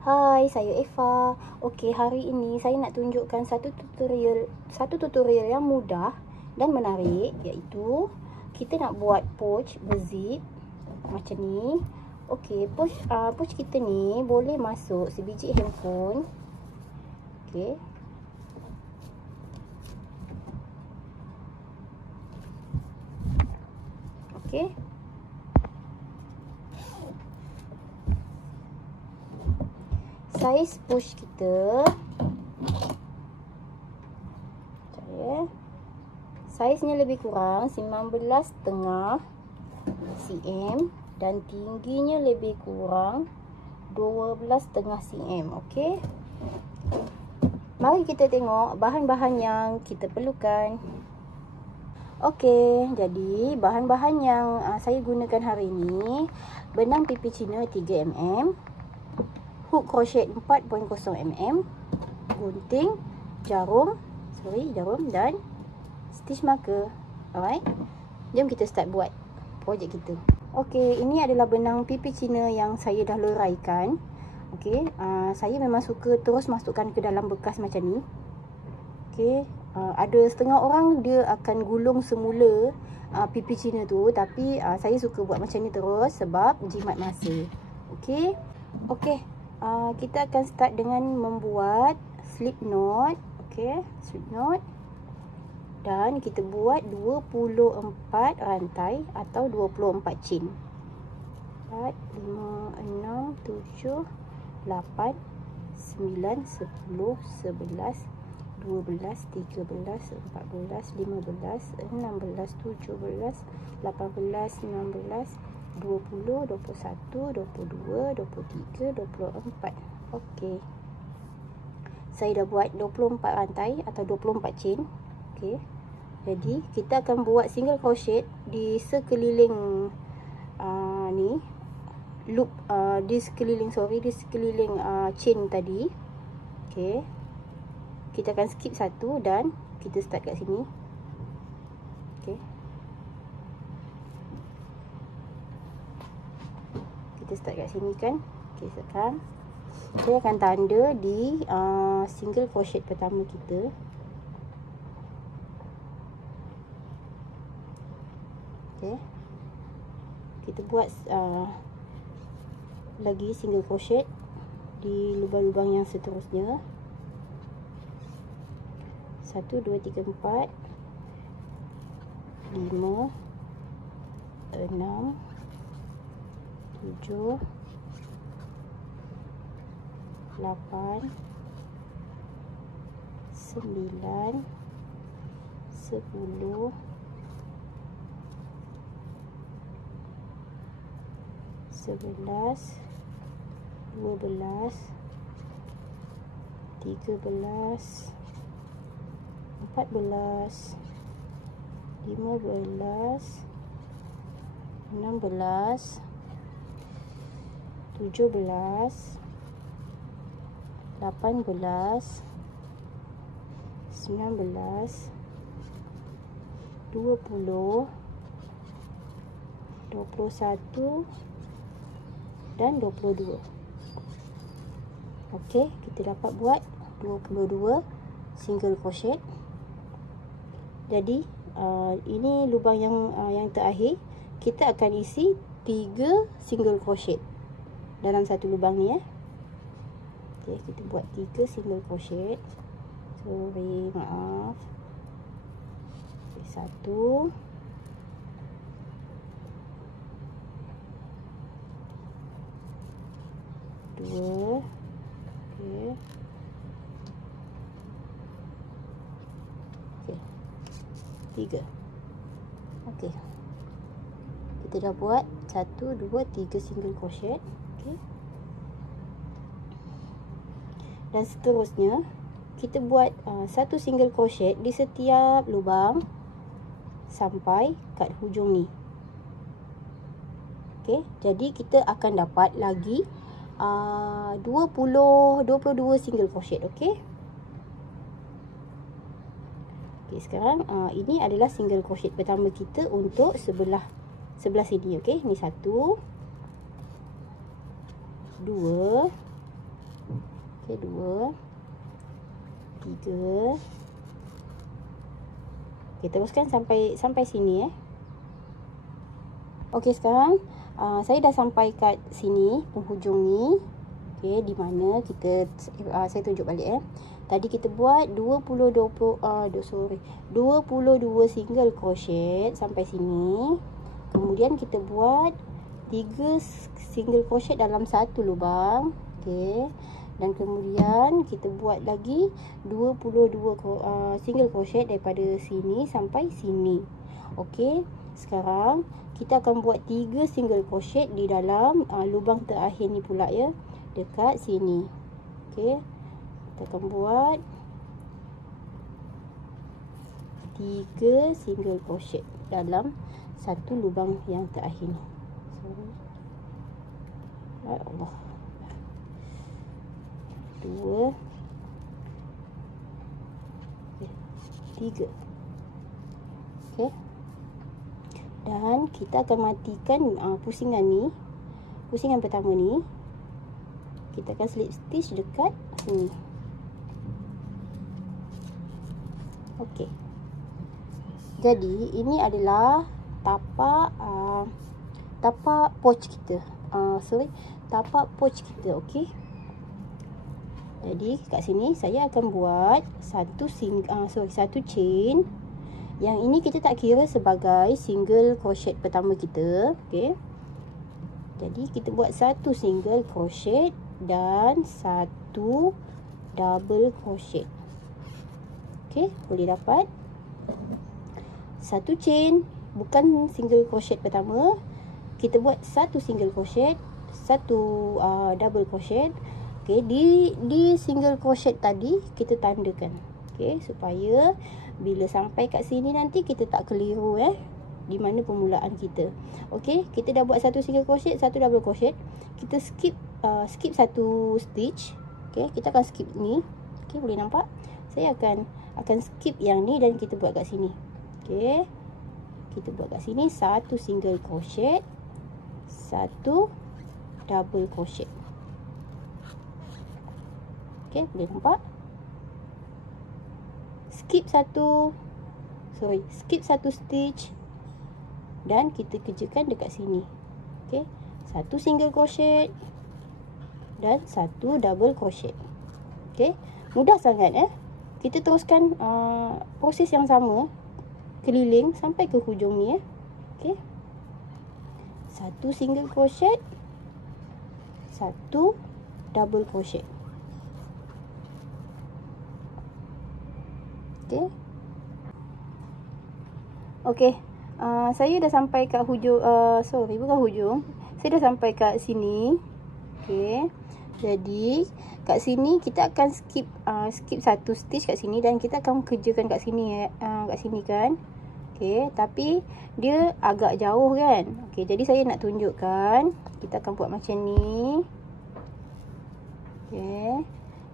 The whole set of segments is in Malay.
Hai, saya Eva. Okey, hari ini saya nak tunjukkan satu tutorial yang mudah dan menarik, iaitu kita nak buat pouch berzip macam ni. Okey, pouch kita ni boleh masuk sebiji handphone. Okey. Okey. Saiz push kita, saiznya lebih kurang 19,5 cm dan tingginya lebih kurang 12,5 cm. Okey. Mari kita tengok bahan-bahan yang kita perlukan. Okey, jadi bahan-bahan yang saya gunakan hari ini: benang pipi Cina 3 mm, hook crochet 4.0 mm, gunting, jarum dan stitch marker. Alright, jom kita start buat projek kita. Okey, ini adalah benang pipi Cina yang saya dah leraikan. Okey, saya memang suka terus masukkan ke dalam bekas macam ni. Okey, ada setengah orang dia akan gulung semula pipi Cina tu, tapi saya suka buat macam ni terus sebab jimat masa. Okey. Okey. Kita akan start dengan membuat slip knot. Okey, slip knot. Dan kita buat 24 rantai atau 24 chain. 4, 5, 6, 7, 8, 9, 10, 11, 12, 13, 14, 15, 16, 17, 18, 19, 20, 21, 22, 23, 24. Okey. Saya dah buat 24 rantai atau 24 chain. Okey. Jadi kita akan buat single crochet di sekeliling ni loop, di sekeliling chain tadi. Okey. Kita akan skip satu dan kita start kat sini. Okey. Kita start kat sini kan. Okay, sekarang saya akan tanda di single crochet pertama kita. Okay. Kita buat lagi single crochet di lubang-lubang yang seterusnya. 1, 2, 3, 4, 5, 6, 7, 8, 9, 10, 11, 12, 13, 14, 15, 16, 17, 18, 19, 20, 21 dan 22. Okey, kita dapat buat 22 single crochet. Jadi ini lubang yang terakhir, kita akan isi 3 single crochet dalam satu lubang ni ya. Okey, kita buat 3 single crochet. Sorry, maaf. Okay, 1, 2, okey. Okey. 3. Okey. Kita dah buat 1, 2, 3 single crochet. Okey. Dan seterusnya kita buat satu single crochet di setiap lubang sampai kat hujung ni. Okey, jadi kita akan dapat lagi 22 single crochet. Okey. Okey, sekarang ini adalah single crochet pertama kita untuk sebelah sini. Okey, ni 1, 2, Okey, 2, 3. Okey, teruskan sampai sini Okey, sekarang saya dah sampai kat sini, penghujung ni. Okey, di mana saya tunjuk balik Tadi kita buat 22 single crochet sampai sini. Kemudian kita buat 3 single crochet dalam satu lubang. Okey. Dan kemudian kita buat lagi 22 single crochet daripada sini sampai sini. Okey. Sekarang kita akan buat 3 single crochet di dalam lubang terakhir ni pula dekat sini. Okey. Kita akan buat 3 single crochet dalam satu lubang yang terakhir ni. Ya Allah. 2, 3. Okey. Dan kita akan matikan pusingan ni. Pusingan pertama ni kita akan slip stitch dekat sini. Okey. Jadi ini adalah tapak pouch kita. Tapak pouch kita, okey. Jadi kat sini saya akan buat satu chain. Yang ini kita tak kira sebagai single crochet pertama kita, okey. Jadi kita buat satu single crochet dan satu double crochet. Okey, boleh dapat satu chain, bukan single crochet pertama. Kita buat satu single crochet, satu double crochet. Okey, di single crochet tadi kita tandakan. Okey, supaya bila sampai kat sini nanti kita tak keliru di mana permulaan kita. Okey, kita dah buat satu single crochet, satu double crochet. Kita skip satu stitch. Okey, kita akan skip ni. Okey, boleh nampak? Saya akan skip yang ni dan kita buat kat sini. Okey. Kita buat kat sini satu single crochet, satu double crochet. Okey, boleh nampak? Skip satu stitch dan kita kerjakan dekat sini. Okey, satu single crochet dan satu double crochet. Okey, mudah sangat Kita teruskan proses yang sama keliling sampai ke hujung ni Okey. Satu single crochet, satu double crochet. Okey. Okey. Saya dah sampai kat hujung, bukan hujung. Saya dah sampai kat sini. Okey. Jadi kat sini kita akan skip satu stitch kat sini dan kita akan kerjakan kat sini kan. Okey, tapi dia agak jauh kan. Okey, jadi saya nak tunjukkan. Kita akan buat macam ni. Okey.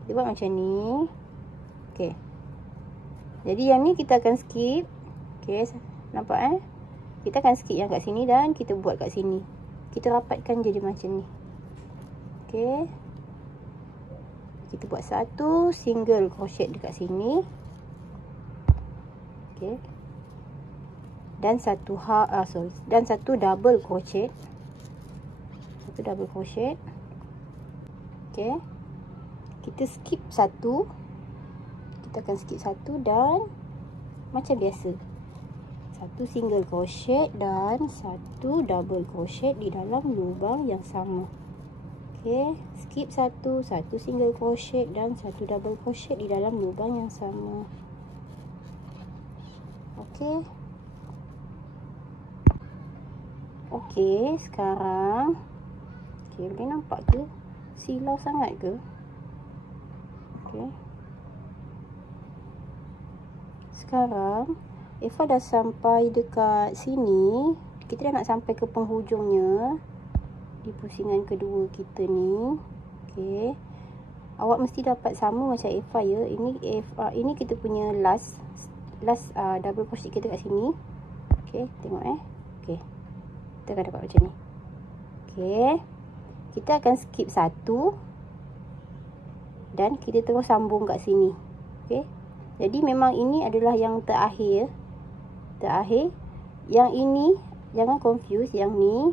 Kita buat macam ni. Okey. Jadi yang ni kita akan skip. Okey, nampak Kita akan skip yang kat sini dan kita buat kat sini. Kita rapatkan jadi macam ni. Okey. Kita buat satu single crochet dekat sini. Okey. Dan satu double crochet. Satu double crochet. Okey. Kita skip satu. Kita akan skip satu dan macam biasa. Satu single crochet dan satu double crochet di dalam lubang yang sama. Okey, skip satu single crochet dan satu double crochet di dalam lubang yang sama. Okey. Okey, sekarang boleh nampak ke? Silau sangat ke? Okey. Sekarang Eva dah sampai dekat sini. Kita dah nak sampai ke penghujungnya di pusingan kedua kita ni. Okey. Awak mesti dapat sama macam Eva ya. Ini kita punya last double crochet kita kat sini. Okey, tengok Okey. Kita akan dapat macam ni. Okey. Kita akan skip satu dan kita terus sambung kat sini. Okey. Jadi memang ini adalah yang terakhir. Yang ini jangan confuse, yang ni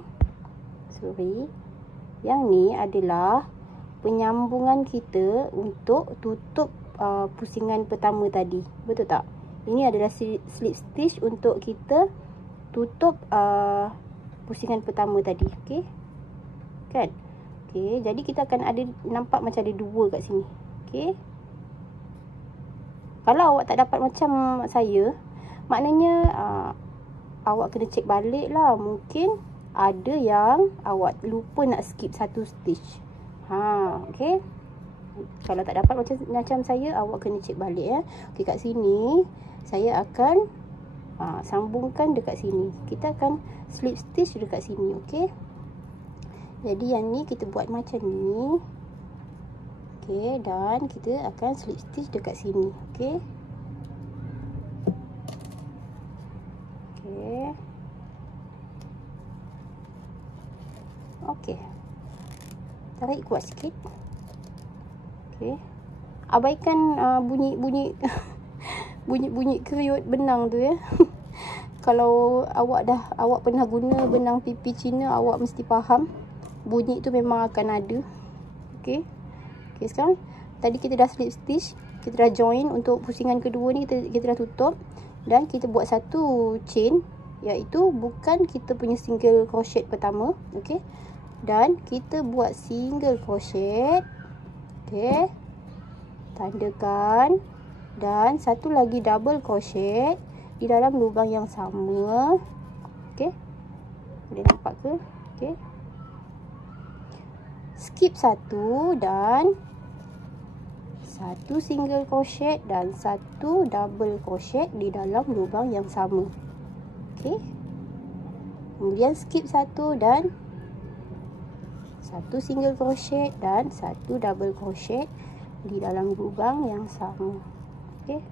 yang ni adalah penyambungan kita untuk tutup pusingan pertama tadi. Betul tak? Ini adalah slip stitch untuk kita tutup pusingan pertama tadi. Okey. Kan? Okey, jadi kita akan ada nampak macam ada dua kat sini. Okey. Kalau awak tak dapat macam saya, maknanya awak kena cek balik lah. Mungkin ada yang awak lupa nak skip satu stitch. Okey. Kalau tak dapat macam saya, awak kena cek balik ya. Okey, kat sini saya akan sambungkan dekat sini. Kita akan slip stitch dekat sini. Okey. Jadi yang ni kita buat macam ni. Okey, dan kita akan slip stitch dekat sini. Okey. Okey. Tarik kuat sikit. Okey. Abaikan bunyi-bunyi bunyi kriut benang tu ya. Kalau awak pernah guna benang pipi Cina, awak mesti faham. Bunyi tu memang akan ada. Okey. Okey, sekarang tadi kita dah slip stitch, kita dah join untuk pusingan kedua ni, kita dah tutup dan kita buat satu chain, iaitu bukan kita punya single crochet pertama. Okey. Dan kita buat single crochet. Okey. Tandakan dan satu lagi double crochet di dalam lubang yang sama. Okey. Boleh nampak ke? Okey. Skip satu dan satu single crochet dan satu double crochet di dalam lubang yang sama. Okey. Kemudian skip satu dan satu single crochet dan satu double crochet di dalam lubang yang sama. Okey.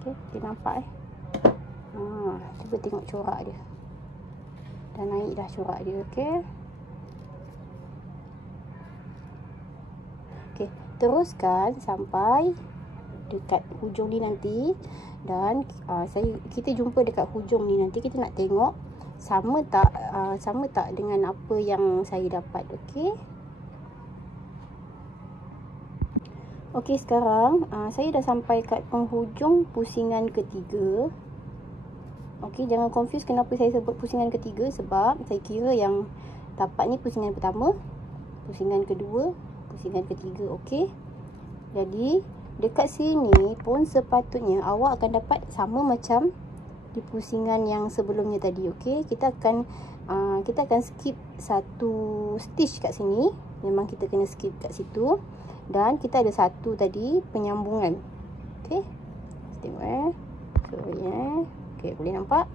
Okey, dia nampak cuba tengok corak dia. Dah naik dah corak dia. Okey. Okey, teruskan sampai dekat hujung ni nanti, dan kita jumpa dekat hujung ni nanti. Kita nak tengok sama tak dengan apa yang saya dapat. Okey. Okey, sekarang saya dah sampai kat penghujung pusingan ketiga. Okey, jangan confuse kenapa saya sebut pusingan ketiga, sebab saya kira yang tapak ni pusingan pertama, pusingan kedua, pusingan ketiga. Okey. Jadi dekat sini pun sepatutnya awak akan dapat sama macam di pusingan yang sebelumnya tadi. Okey, kita akan skip satu stitch kat sini. Memang kita kena skip kat situ. Dan kita ada satu tadi penyambungan. Okey. Tengok sorry okey, boleh nampak?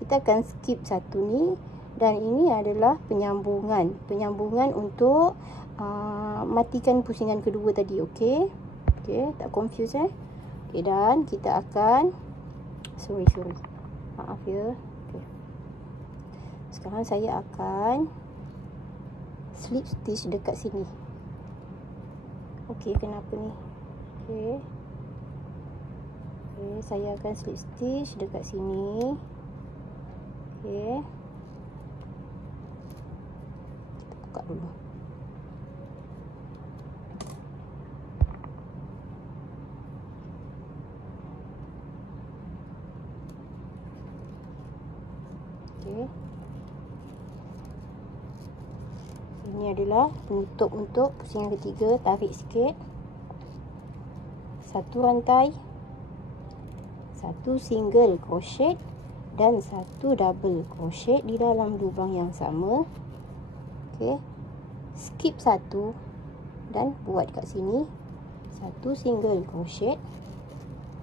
Kita akan skip satu ni, dan ini adalah penyambungan untuk matikan pusingan kedua tadi. Okey. Okey, tak confuse Okey, dan kita akan sorry maaf ya. Okay. Sekarang saya akan slip stitch dekat sini. Okey, kenapa ni? Okey. Okey, saya akan slip stitch dekat sini. Okey. Kita buka dulu. Okey. Ini adalah penutup untuk pusingan ketiga. Tarik sikit. Satu rantai, satu single crochet dan satu double crochet di dalam lubang yang sama. Okey. Skip satu dan buat kat sini satu single crochet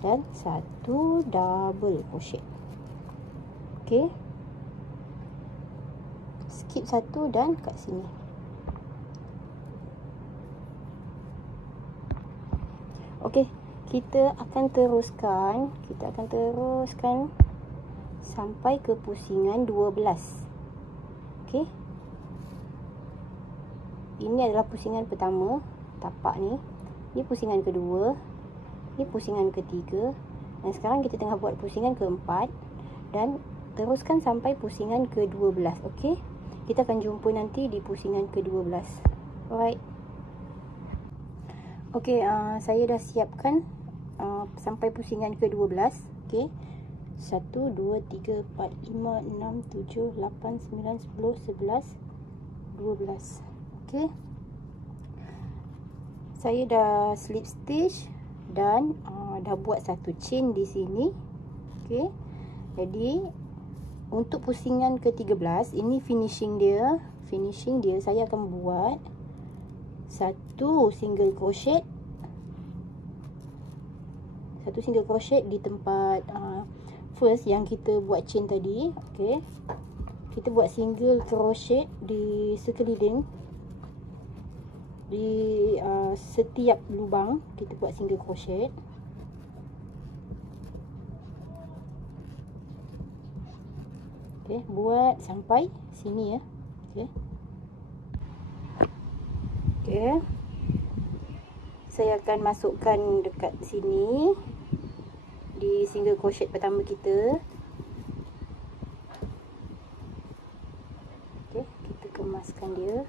dan satu double crochet. Okey. Skip satu dan kat sini. Okey, kita akan teruskan sampai ke pusingan 12. Okey. Ini adalah pusingan pertama. tapak ni. Ni pusingan kedua, ni pusingan ketiga, dan sekarang kita tengah buat pusingan keempat, dan teruskan sampai pusingan ke-12. Okey, kita akan jumpa nanti di pusingan ke-12. Alright. Okey, saya dah siapkan sampai pusingan ke-12. Okey, 1, 2, 3, 4, 5, 6, 7, 8, 9, 10, 11, 12. Okey, saya dah slip stitch dan dah buat satu chain di sini. Okey, jadi untuk pusingan ke-13 ini finishing dia. Saya akan buat satu single crochet di tempat first yang kita buat chain tadi. Okey, kita buat single crochet di sekeliling, di setiap lubang kita buat single crochet. Okey, buat sampai sini ya. Okey. Okey. Saya akan masukkan dekat sini di single crochet pertama kita. Okey, kita kemaskan dia.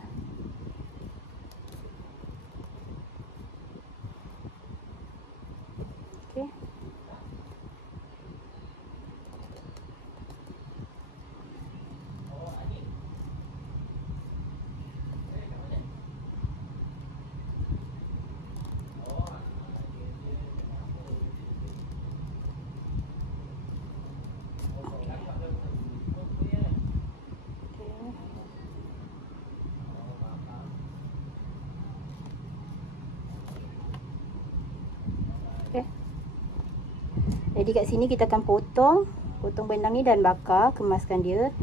Okey. Okay. Jadi kat sini kita akan potong benang ni dan bakar, kemaskan dia.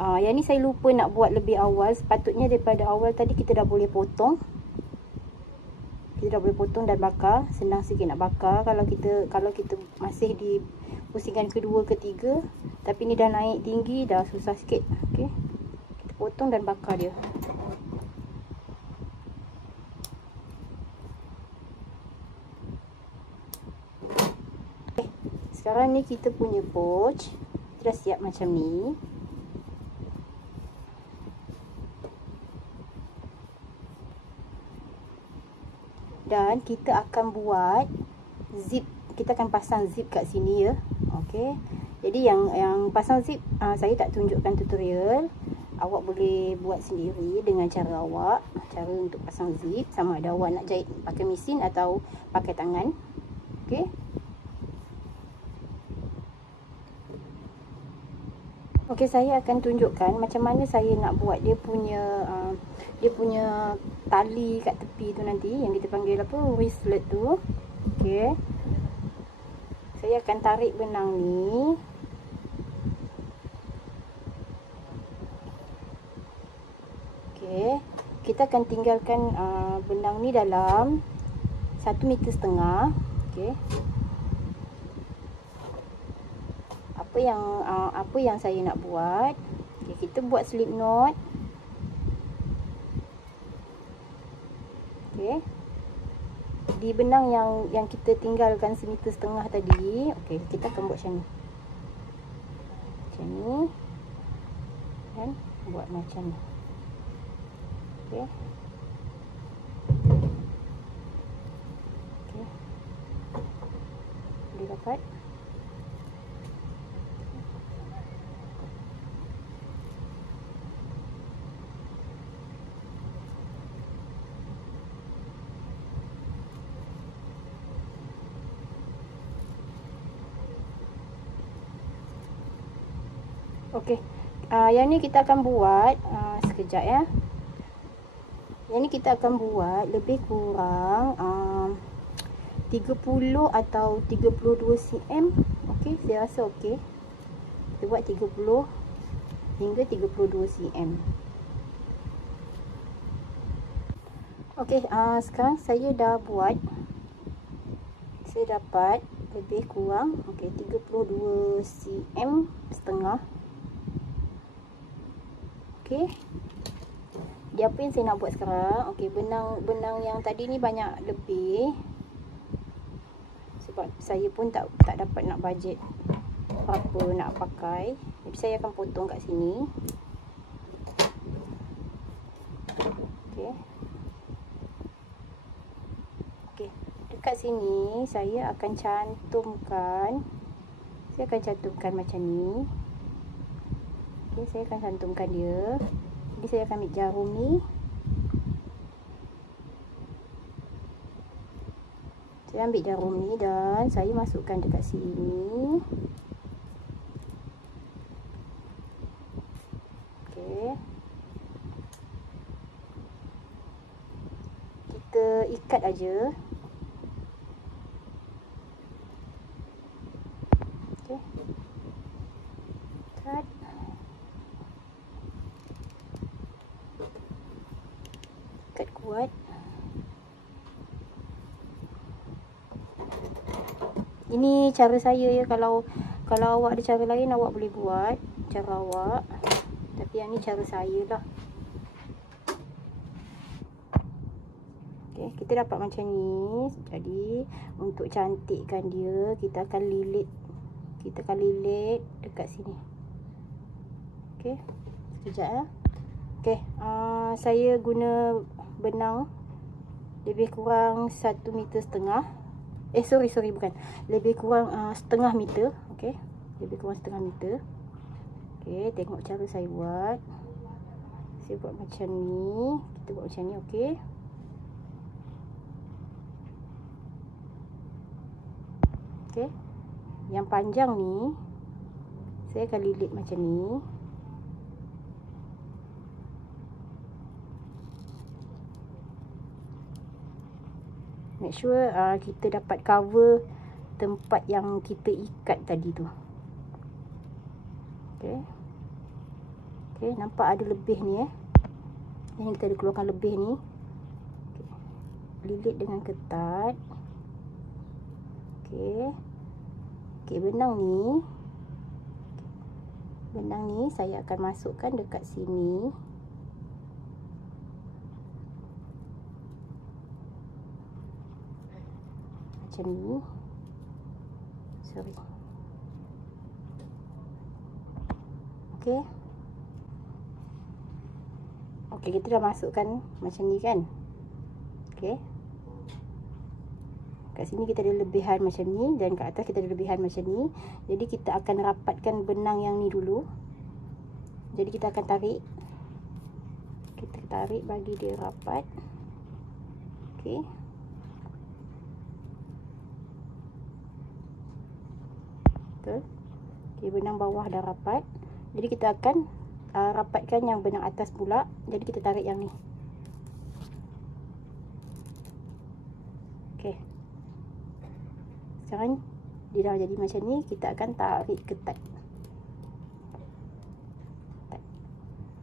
Yang ni saya lupa nak buat lebih awal. Sepatutnya daripada awal tadi kita dah boleh potong. Dan bakar. Senang sikit nak bakar kalau kita masih di pusingan kedua, ketiga. Tapi ni dah naik tinggi, dah susah sikit. Okey. Kita potong dan bakar dia. Sekarang ni kita punya pouch dah siap macam ni. Dan kita akan buat zip. Kita akan pasang zip kat sini ya. Okey. Jadi yang pasang zip saya tak tunjukkan tutorial. Awak boleh buat sendiri dengan cara awak. Cara untuk pasang zip, sama ada awak nak jahit pakai mesin atau pakai tangan. Okey. Okey, saya akan tunjukkan macam mana saya nak buat dia punya tali kat tepi tu nanti, yang kita panggil apa, wristlet tu. Okey. Saya akan tarik benang ni. Okey. Kita akan tinggalkan benang ni dalam 1,5 meter. Okey. Apa yang saya nak buat, okay, kita buat slip knot. Okey, di benang yang kita tinggalkan 1,5 meter tadi. Okey, kita akan buat macam ni, dan buat macam ni. Okey. Okey, boleh dapat. Okey, yang ni kita akan buat sekejap ya. Yang ni kita akan buat lebih kurang 30 atau 32 cm. Okey, saya rasa okey. Kita buat 30 hingga 32 cm. Okey, sekarang saya dah buat. Saya dapat lebih kurang 32 cm setengah. Okey. Dia apa yang saya nak buat sekarang? Okey, benang yang tadi ni banyak lebih. Sebab saya pun tak dapat nak bajet berapa nak pakai. Jadi saya akan potong kat sini. Okey. Okey, dekat sini saya akan cantumkan macam ni. Okey, saya akan cantumkan dia. Jadi saya akan ambil jarum ni. Saya ambil jarum ni dan saya masukkan dekat sini. Okey. Kita ikat aja. Okey. Ikat. Ikat kuat. Ini cara saya ya. Kalau awak ada cara lain, awak boleh buat cara awak. Tapi yang ni cara saya lah. Okey, kita dapat macam ni. Jadi untuk cantikkan dia, kita akan lilit dekat sini. Okey, sekejap ya. Okey, saya guna benang lebih kurang 1,5 meter. Sorry bukan. Lebih kurang setengah meter. Okey, lebih kurang setengah meter. Okey, tengok cara saya buat. Saya buat macam ni. Kita buat macam ni, okey. Okey. Yang panjang ni saya akan lilit macam ni. Make sure kita dapat cover tempat yang kita ikat tadi tu. Okey. Okey, nampak ada lebih ni Yang kita ada keluarkan lebih ni. Okay. Lilit dengan ketat. Okey. Okey, benang ni saya akan masukkan dekat sini. Macam ni. Sorry. Okey. Okey, kita dah masukkan macam ni kan. Okey. Kat sini kita ada lebihan macam ni dan kat atas kita ada lebihan macam ni. Jadi kita akan rapatkan benang yang ni dulu. Jadi kita akan tarik. Kita tarik bagi dia rapat. Okey. Betul. Okay, benang bawah dah rapat. Jadi kita akan rapatkan yang benang atas pula. Jadi kita tarik yang ni. Okey. Sekarang dia dah jadi macam ni. Kita akan tarik ketat.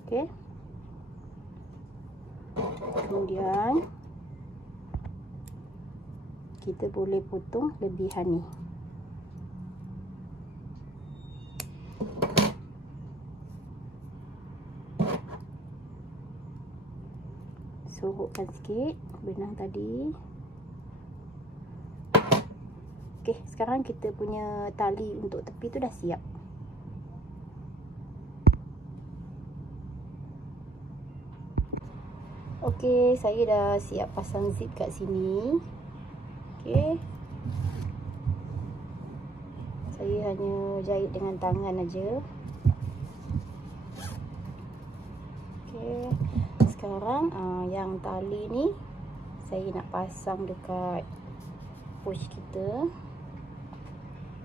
Okey. Kemudian kita boleh potong lebihan ni. Sorokkan sikit benang tadi. Okey, sekarang kita punya tali untuk tepi tu dah siap. Okey, saya dah siap pasang zip kat sini. Okey. Saya hanya jahit dengan tangan aja. Okey. Sekarang yang tali ni saya nak pasang dekat push kita.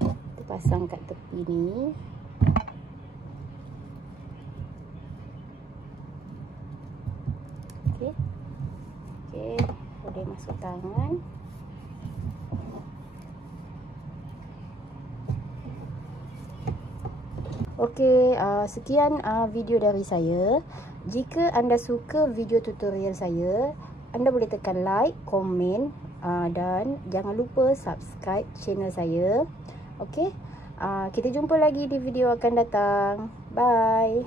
Kita pasang kat tepi ni. Okey. Okey, boleh masuk tangan. Okey, sekian video dari saya. Jika anda suka video tutorial saya, anda boleh tekan like, komen dan jangan lupa subscribe channel saya. Okey, kita jumpa lagi di video akan datang. Bye.